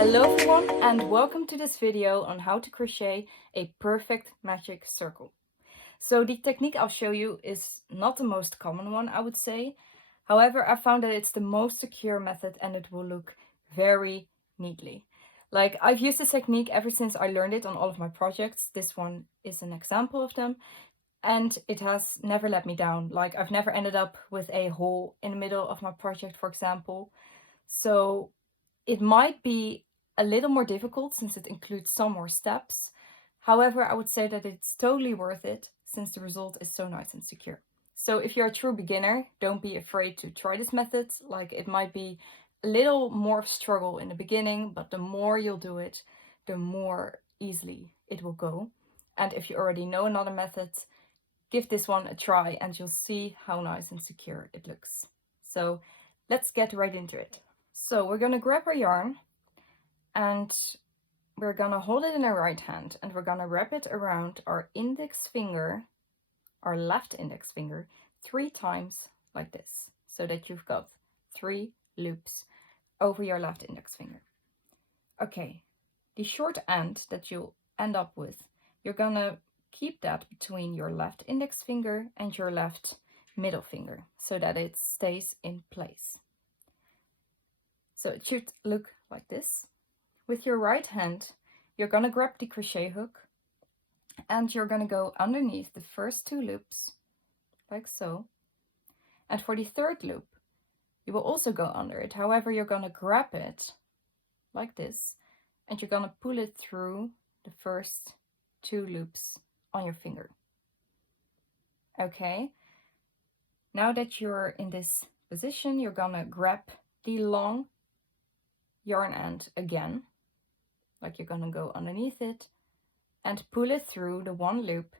Hello everyone and welcome to this video on how to crochet a perfect magic circle. So the technique I'll show you is not the most common one, I would say. However, I found that it's the most secure method and it will look very neatly. Like, I've used this technique ever since I learned it on all of my projects. This one is an example of them. And it has never let me down. Like, I've never ended up with a hole in the middle of my project, for example. So it might be a little more difficult since it includes some more steps. However, I would say that it's totally worth it since the result is so nice and secure. So if you're a true beginner, don't be afraid to try this method. Like, it might be a little more of a struggle in the beginning, but the more you'll do it, the more easily it will go. And if you already know another method, give this one a try and you'll see how nice and secure it looks. So let's get right into it. So we're going to grab our yarn and we're going to hold it in our right hand and we're going to wrap it around our index finger, our left index finger, 3 times like this, so that you've got 3 loops over your left index finger. Okay, the short end that you'll end up with, you're going to keep that between your left index finger and your left middle finger so that it stays in place. So it should look like this. With your right hand, you're going to grab the crochet hook and you're going to go underneath the first 2 loops, like so. And for the third loop, you will also go under it. However, you're going to grab it like this and you're going to pull it through the first 2 loops on your finger. Okay, now that you're in this position, you're going to grab the long yarn end again, like you're going to go underneath it and pull it through the 1 loop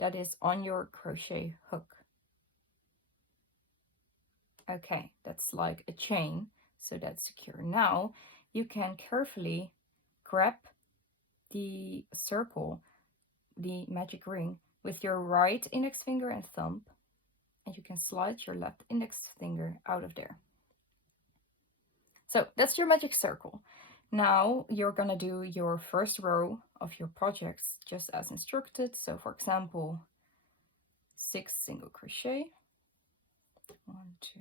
that is on your crochet hook. Okay, that's like a chain, so that's secure. Now you can carefully grab the circle, the magic ring, with your right index finger and thumb, and you can slide your left index finger out of there. So that's your magic circle. Now you're gonna do your first row of your projects just as instructed. So for example, 6 single crochet, 1, 2,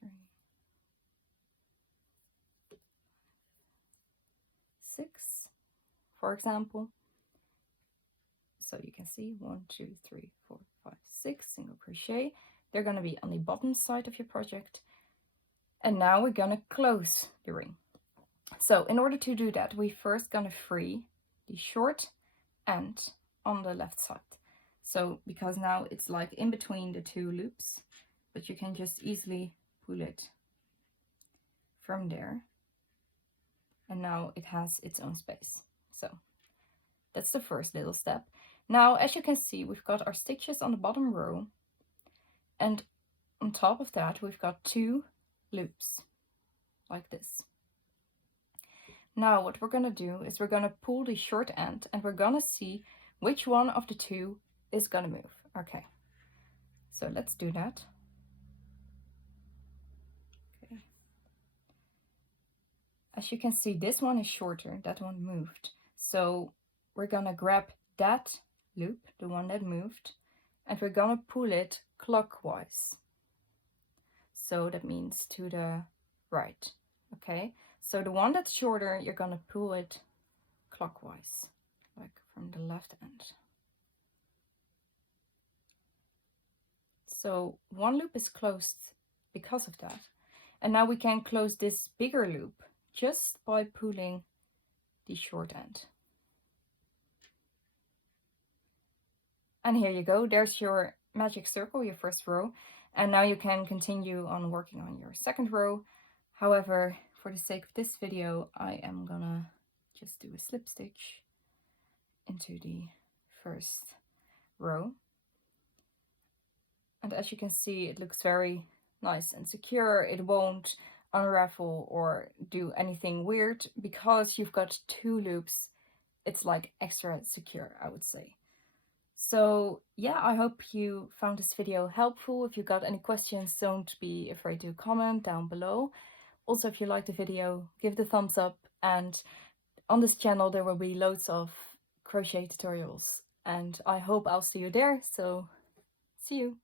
3, 6, for example. So you can see 1, 2, 3, 4, 5, 6 single crochet. They're gonna be on the bottom side of your project. And now we're gonna close the ring. So in order to do that, we first gonna free the short end on the left side. So because now it's like in between the 2 loops, but you can just easily pull it from there. And now it has its own space. So that's the first little step. Now, as you can see, we've got our stitches on the bottom row. And on top of that, we've got 2 loops like this. Now what we're gonna do is we're gonna pull the short end and we're gonna see which one of the 2 is gonna move. Okay, so let's do that. Okay. As you can see, this one is shorter, that one moved. So we're gonna grab that loop, the one that moved, and we're gonna pull it clockwise. So that means to the right, okay? So the one that's shorter, you're gonna pull it clockwise, like from the left end. So 1 loop is closed because of that. And now we can close this bigger loop just by pulling the short end. And here you go, there's your magic circle, your first row. And now you can continue on working on your second row. However, for the sake of this video, I am gonna just do a slip stitch into the first row. And as you can see, it looks very nice and secure. It won't unravel or do anything weird because you've got 2 loops. It's like extra secure, I would say. So yeah, I hope you found this video helpful. If you got any questions, don't be afraid to comment down below. Also, if you like the video, give the thumbs up, and on this channel there will be loads of crochet tutorials, and I hope I'll see you there. So see you.